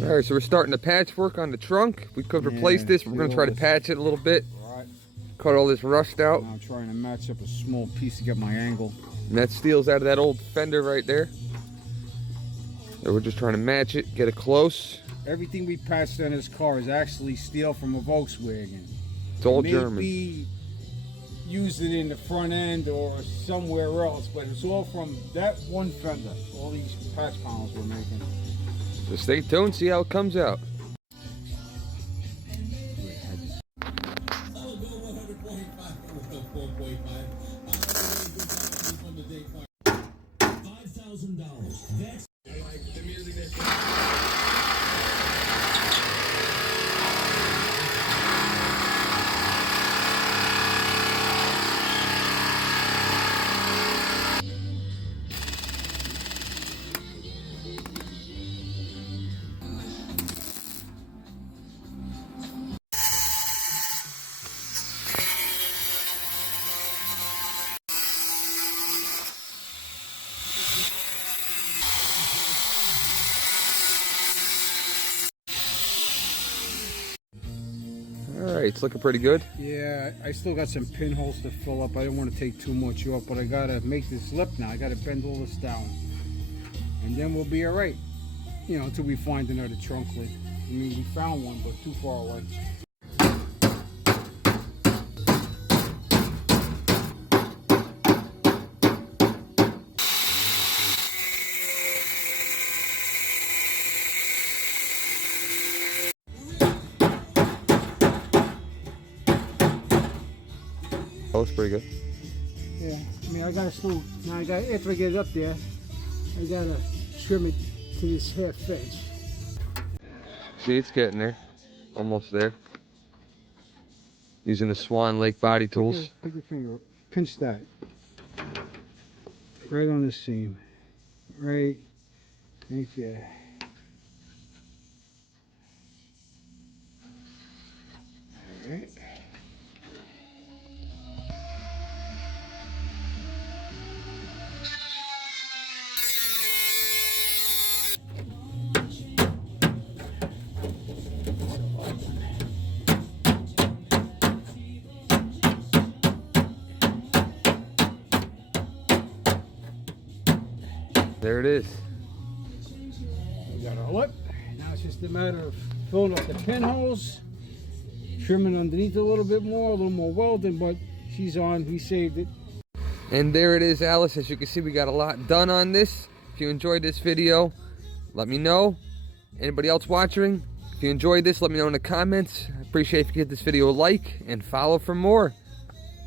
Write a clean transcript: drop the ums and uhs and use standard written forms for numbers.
Alright, so we're starting the patchwork on the trunk. We could replace this. We're going to try to patch it a little bit. Right. Cut all this rust out. Now I'm trying to match up a small piece to get my angle. And that steel's out of that old fender right there. So we're just trying to match it, get it close. Everything we patched on this car is actually steel from a Volkswagen. It's all German. Maybe used it in the front end or somewhere else, but it's all from that one fender. All these patch panels we're making. So stay tuned, see how it comes out. Alright, it's looking pretty good. Yeah, I still got some pinholes to fill up. I don't want to take too much off, but I gotta make this lip now. I gotta bend all this down. And then we'll be alright. You know, until we find another trunk lid. I mean, we found one, but too far away. Oh, it's pretty good. Yeah, I mean, I gotta still, now after I get it up there, I gotta trim it to this half inch. See, it's getting there. Almost there. Using the Swan Lake body tools. Pick your finger up. Pinch that. Right on the seam. Right there. Alright. There it is. We got our lip. Now it's just a matter of filling up the pinholes, trimming underneath a little bit more, a little more welding, but she's on. We saved it. And there it is, Alice. As you can see, we got a lot done on this. If you enjoyed this video, let me know. Anybody else watching, if you enjoyed this, let me know in the comments. I appreciate if you give this video a like and follow for more.